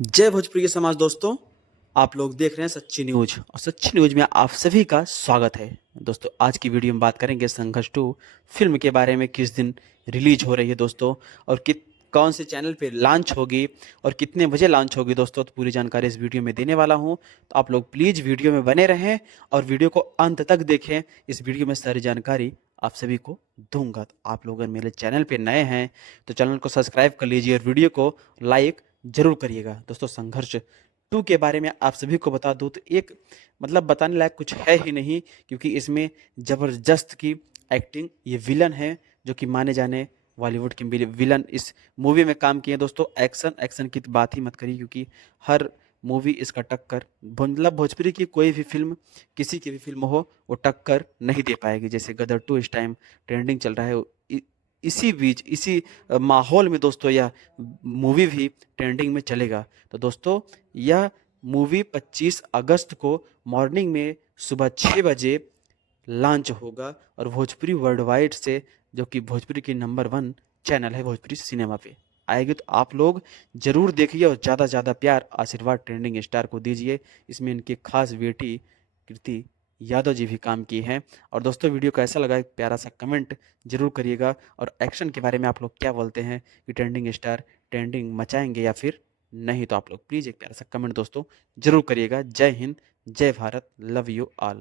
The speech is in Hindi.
जय भोजपुरी समाज दोस्तों। आप लोग देख रहे हैं सच्ची न्यूज और सच्ची न्यूज में आप सभी का स्वागत है। दोस्तों आज की वीडियो में बात करेंगे संघर्ष 2 फिल्म के बारे में, किस दिन रिलीज हो रही है दोस्तों, और कौन से चैनल पे लॉन्च होगी और कितने बजे लॉन्च होगी दोस्तों। तो पूरी जानकारी इस वीडियो में देने वाला हूं, तो आप लोग प्लीज़ वीडियो में बने रहें और वीडियो को अंत तक देखें। इस वीडियो में सारी जानकारी आप सभी को दूंगा। तो आप लोग अगर मेरे चैनल पे नए हैं तो चैनल को सब्सक्राइब कर लीजिए और वीडियो को लाइक जरूर करिएगा। दोस्तों संघर्ष 2 के बारे में आप सभी को बता दूं तो एक मतलब बताने लायक कुछ है ही नहीं, क्योंकि इसमें ज़बरदस्त की एक्टिंग, ये विलन है जो कि माने जाने बॉलीवुड के विलन इस मूवी में काम किए हैं दोस्तों। एक्शन एक्शन की तो बात ही मत करिए, क्योंकि हर मूवी इसका टक्कर, मतलब भोजपुरी की कोई भी फिल्म, किसी की भी फिल्म हो, वो टक्कर नहीं दे पाएगी। जैसे गदर 2 इस टाइम ट्रेंडिंग चल रहा है, इसी बीच इसी माहौल में दोस्तों यह मूवी भी ट्रेंडिंग में चलेगा। तो दोस्तों यह मूवी 25 अगस्त को मॉर्निंग में सुबह 6 बजे लॉन्च होगा और भोजपुरी वर्ल्ड वाइड से, जो कि भोजपुरी की नंबर 1 चैनल है भोजपुरी सिनेमा पे आएगी। तो आप लोग जरूर देखिए और ज़्यादा से ज़्यादा प्यार आशीर्वाद ट्रेंडिंग स्टार को दीजिए। इसमें इनकी खास बेटी कृति यादव जी भी काम की हैं। और दोस्तों वीडियो कैसा लगा एक प्यारा सा कमेंट जरूर करिएगा, और एक्शन के बारे में आप लोग क्या बोलते हैं कि ट्रेंडिंग स्टार ट्रेंडिंग मचाएंगे या फिर नहीं। तो आप लोग प्लीज़ एक प्यारा सा कमेंट दोस्तों जरूर करिएगा। जय हिंद, जय भारत, लव यू ऑल।